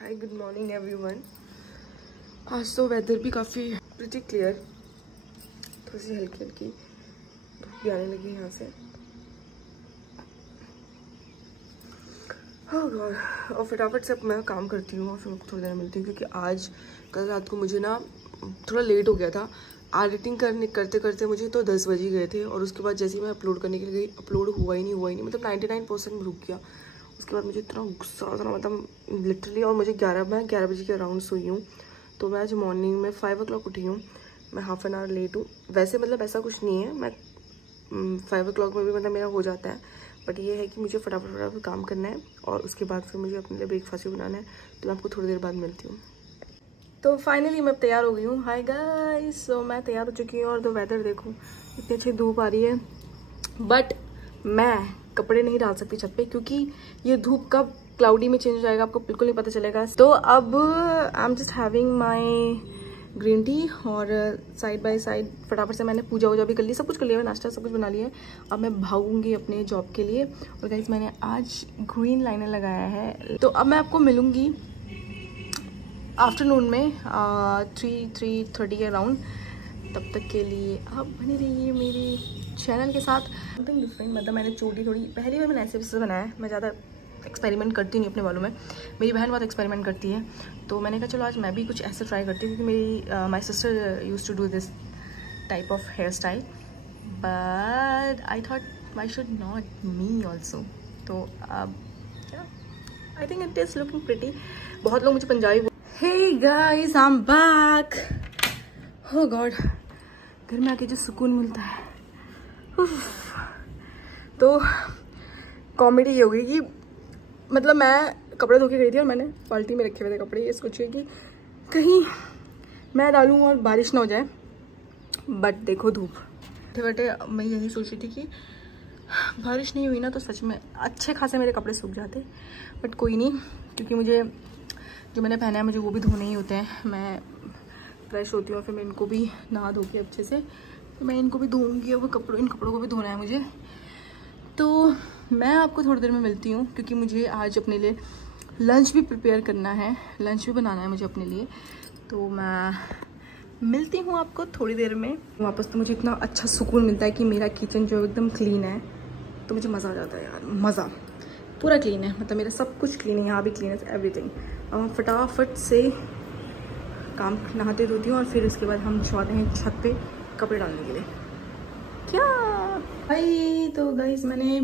Hi good morning everyone. आज तो weather भी काफ़ी प्रिटी क्लियर, थोड़ी सी हल्की हल्की धूप भी आने लगी यहाँ से। हाँ गॉड, और फटाफट से अब मैं काम करती हूँ और फिर थोड़ी देर मिलती हूँ, क्योंकि आज कल रात को मुझे ना थोड़ा लेट हो गया था। एडिटिंग करते करते मुझे तो 10 बज ही गए थे, और उसके बाद जैसे ही मैं अपलोड करने के लिए गई, अपलोड हुआ ही नहीं, मतलब 99% रुक गया। उसके बाद मुझे इतना गुस्सा आ रहा, मतलब लिटरली। और मुझे 11 बजे के अराउंड सोई हूँ, तो मैं आज मॉर्निंग में 5 o'clock उठी हूँ। मैं हाफ एन आवर लेट हूँ वैसे, मतलब ऐसा कुछ नहीं है, मैं 5 o'clock में भी मतलब मेरा हो जाता है, बट ये है कि मुझे फटाफट काम करना है और उसके बाद फिर मुझे अपने लिए ब्रेकफास्ट भी बनाना है। तो मैं आपको थोड़ी देर बाद मिलती हूँ। तो फाइनली मैं तैयार हो गई हूँ। हाय गाइस, सो मैं तैयार हो चुकी हूँ और तो वेदर देखो, इतनी अच्छी धूप आ रही है, बट मैं कपड़े नहीं डाल सकती छत पे, क्योंकि ये धूप कब क्लाउडी में चेंज हो जाएगा आपको बिल्कुल नहीं पता चलेगा। तो अब I am just having my green tea, और साइड बाय साइड फटाफट से मैंने पूजा वूजा भी कर ली, सब कुछ कर लिया, नाश्ता सब कुछ बना लिया है। अब मैं भागूंगी अपने जॉब के लिए। और गाइस मैंने आज ग्रीन लाइनर लगाया है, तो अब मैं आपको मिलूंगी आफ्टरनून में 3:30 के अराउंड। तब तक के लिए आप बने रहिए मेरे चैनल के साथ। समथिंग डिफरेंट, मतलब मैंने चोटी थोड़ी, पहली बार मैंने ऐसे बनाया है। मैं ज़्यादा एक्सपेरिमेंट करती नहीं अपने बालों में, मेरी बहन बहुत एक्सपेरिमेंट करती है, तो मैंने कहा चलो आज मैं भी कुछ ऐसे ट्राई करती हूँ, क्योंकि मेरी my sister use to do this type of hair style, but I thought why should not me also. तो अब I think it is looking pretty. बहुत लोग मुझे Punjabi, hey guys I am back. Oh god, घर में आके जो सुकून मिलता है, तो कॉमेडी ये होगी कि मतलब मैं कपड़े धो के गई थी और मैंने बाल्टी में रखे हुए थे कपड़े, ये सोचिए कि कहीं मैं डालूं और बारिश ना हो जाए, बट देखो धूप। बैठे बैठे मैं यही सोच रही थी कि बारिश नहीं हुई ना तो सच में अच्छे खासे मेरे कपड़े सूख जाते, बट कोई नहीं, क्योंकि मुझे जो मैंने पहना है मुझे वो भी धोने ही होते हैं। मैं फ्रेश होती हूँ, फिर मैं इनको भी नहा धो के अच्छे से, तो मैं इनको भी धोऊंगी, और इन कपड़ों को भी धोना है मुझे। तो मैं आपको थोड़ी देर में मिलती हूँ, क्योंकि मुझे आज अपने लिए लंच भी प्रिपेयर करना है, लंच भी बनाना है मुझे अपने लिए। तो मैं मिलती हूँ आपको थोड़ी देर में वापस। तो मुझे इतना अच्छा सुकून मिलता है कि मेरा किचन जो एकदम क्लीन है, तो मुझे मज़ा आ जाता है यार, मज़ा। पूरा क्लीन है, मतलब मेरा सब कुछ क्लीन है, यहाँ भी क्लीन है, एवरीथिंग। अब फटाफट से काम नहाते धोती हूँ, और फिर उसके बाद हम जाते हैं छत पे कपड़े डालने के लिए। क्या भाई, तो गाइस मैंने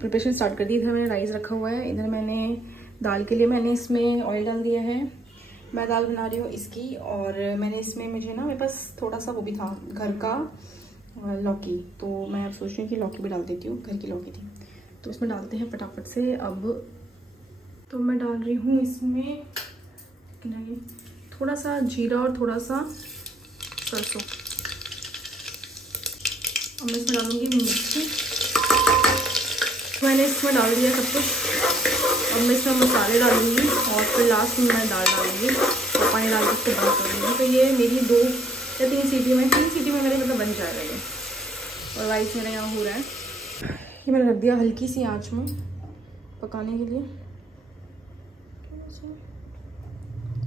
प्रिपरेशन स्टार्ट कर दी। इधर मैंने राइस रखा हुआ है, इधर मैंने दाल के लिए मैंने इसमें ऑयल डाल दिया है। मैं दाल बना रही हूँ इसकी, और मैंने इसमें, मुझे ना मेरे पास थोड़ा सा वो भी था घर का लौकी, तो मैं अब सोच रही हूँ कि लौकी भी डाल देती हूँ, घर की लौकी थी। तो इसमें डालते हैं फटाफट से। अब तो मैं डाल रही हूँ इसमें थोड़ा सा जीरा और थोड़ा सा सरसों। अब मैं इसमें डालूंगी मिर्ची, मैंने इसमें डाल दिया सब कुछ। अब मैं इसमें मसाले डालूंगी, और फिर लास्ट में मैं दाल डालूंगी और पानी डाल के इसको बंद कर दूँगी। तो ये मेरी 2 या 3 सीटी में मेरे मतलब बन जाएगा ये। और राइस मेरा यहाँ हो रहा है, ये मैंने रख दिया हल्की सी आँच में पकाने के लिए,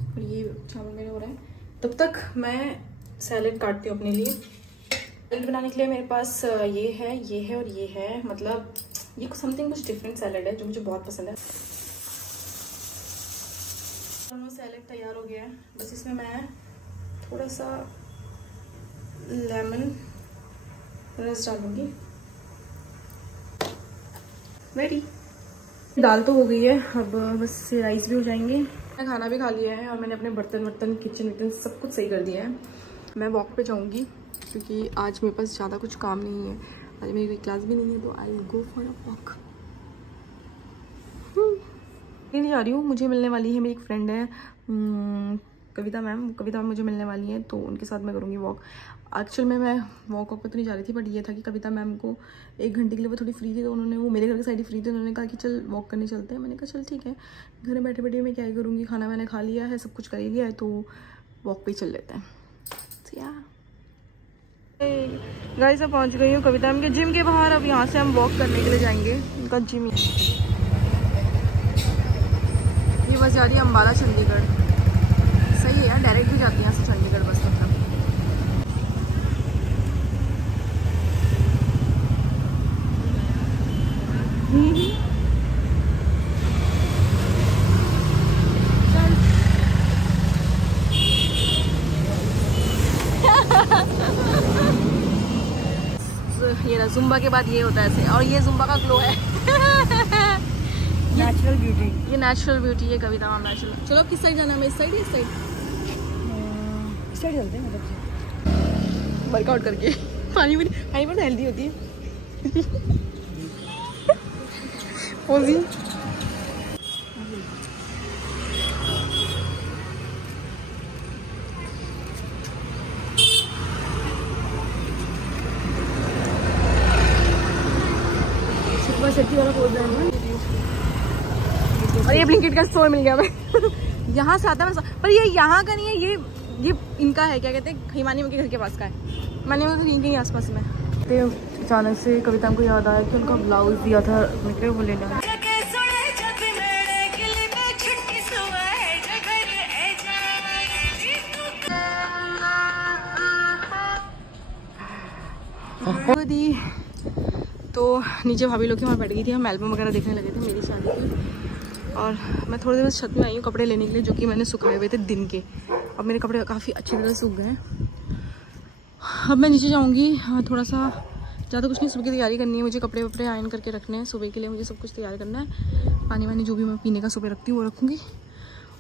और ये चावल मेरे हो रहा है। तब तक मैं सैलेड काटती हूँ अपने लिए। सैलेड बनाने के लिए मेरे पास ये है और ये है, मतलब ये समथिंग कुछ डिफरेंट सैलेड है जो मुझे बहुत पसंद है। दोनों सैलेड तैयार हो गया है, बस इसमें मैं थोड़ा सा लेमन रस डालूंगी। रेडी, दाल तो हो गई है, अब बस राइस भी हो जाएंगे। मैंने खाना भी खा लिया है, और मैंने अपने बर्तन किचन सब कुछ सही कर दिया है। मैं वॉक पे जाऊंगी, क्योंकि आज मेरे पास ज़्यादा कुछ काम नहीं है, आज मेरी कोई क्लास भी नहीं है, तो I will go for a walk. नहीं जा रही हूँ, मुझे मिलने वाली है मेरी एक फ्रेंड है कविता मैम मुझे मिलने वाली है, तो उनके साथ मैं करूँगी वॉक। एक्चुअल में मैं वॉक पे तो नहीं जा रही थी, बट ये था कि कविता मैम को 1 घंटे के लिए वो थोड़ी फ्री थी, तो वो मेरे घर के साइड ही फ्री थी, उन्होंने कहा कि चल वॉक करने चलते हैं। मैंने कहा चल ठीक है, घर में बैठे बैठे मैं क्या ही करूँगी, खाना मैंने खा लिया है, सब कुछ कर ही लिया है, तो वॉक पे ही चल लेते हैं। गाइस मैं पहुंच गई हूँ कविता मैम के जिम के बाहर। अब यहाँ से हम वॉक करने के लिए जाएंगे, उनका जिम। ये बस जा रही है अम्बाला चंडीगढ़। सही है यार, डायरेक्ट भी जाती है यहाँ से चंडीगढ़ बस। मतलब ये ना जुम्बा के बाद ये होता है ऐसे, और ये जुम्बा का ग्लो है। नेचुरल ब्यूटी, ये नेचुरल ब्यूटी है कविता मैम नेचुरल। चलो किस साइड जाना है? इस साइड या इस साइड? इस साइड चलते हैं मतलब वर्कआउट करके। पानी भी बहुत हेल्दी होती है। पोजी शक्ति वाला पोज है ना। और ये ब्लिंकिट का स्टोर मिल गया हमें। यहाँ से आता है पर ये यहाँ का नहीं है, ये इनका है, क्या कहते हैं, हिमानी के घर के पास का है। मैंने कहीं आसपास में। तो अचानक से कविता को याद आया कि उनका ब्लाउज दिया था निकले वो लेना। तो नीचे भाभी लोग की वहाँ बैठ गई थी, हम एल्बम वगैरह देखने लगे थे मेरी शादी की। और मैं थोड़ी देर छत में आई हूँ कपड़े लेने के लिए, जो कि मैंने सुखाए हुए थे दिन के। अब मेरे कपड़े काफ़ी अच्छी तरह सूख गए हैं। अब मैं नीचे जाऊँगी, थोड़ा सा ज़्यादा कुछ नहीं, सुबह की तैयारी करनी है मुझे, कपड़े वपड़े आयरन करके रखने हैं सुबह के लिए, मुझे सब कुछ तैयार करना है। पानी वानी जो भी मैं पीने का सुबह रखती हूँ वो रखूँगी,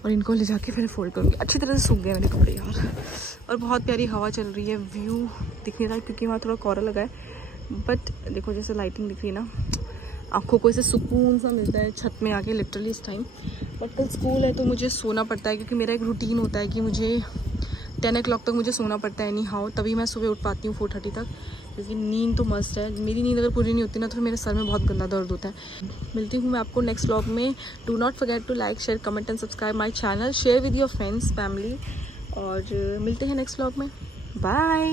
और इनको ले जाके फिर फोल्ड करूँगी। अच्छी तरह से सूख गए मेरे कपड़े यार। और बहुत प्यारी हवा चल रही है, व्यू दिख नहीं रहा क्योंकि वहाँ थोड़ा कोहरा लगा है, बट देखो जैसे लाइटिंग दिख रही है ना, आँखों को ऐसे सुकून सा मिलता है छत में आके लिटरली इस टाइम। बट कल स्कूल है तो मुझे सोना पड़ता है, क्योंकि मेरा एक रूटीन होता है कि मुझे 10 o'clock तक मुझे सोना पड़ता है। एनी हाउ तभी मैं सुबह उठ पाती हूँ 4:30 तक, क्योंकि नींद तो मस्ट है। मेरी नींद अगर पूरी नहीं होती ना तो मेरे सर में बहुत गंदा दर्द होता है। मिलती हूँ मैं आपको नेक्स्ट व्लॉग में। Do not forget to like share comment and subscribe my channel, share with your friends family, और मिलते हैं नेक्स्ट व्लॉग में। बाय।